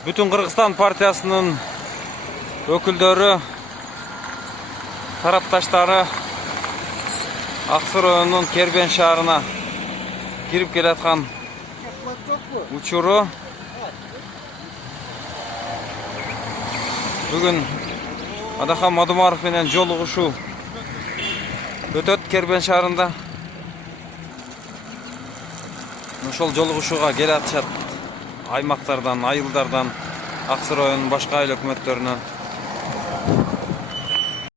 Бүтүн Кыргызстан партиясынын өкүлдөрү, тарапташтары Аксу районунун Кербен шаарына кирип келаткан учуру бүгүн Адахан Мадумаров менен жолугушуу өтөт Кербен шаарында. Ошол жолугушууга келе атышат аймактардан, айылдардан, Аксу районунун башка айыл өкмөттөрүнөн.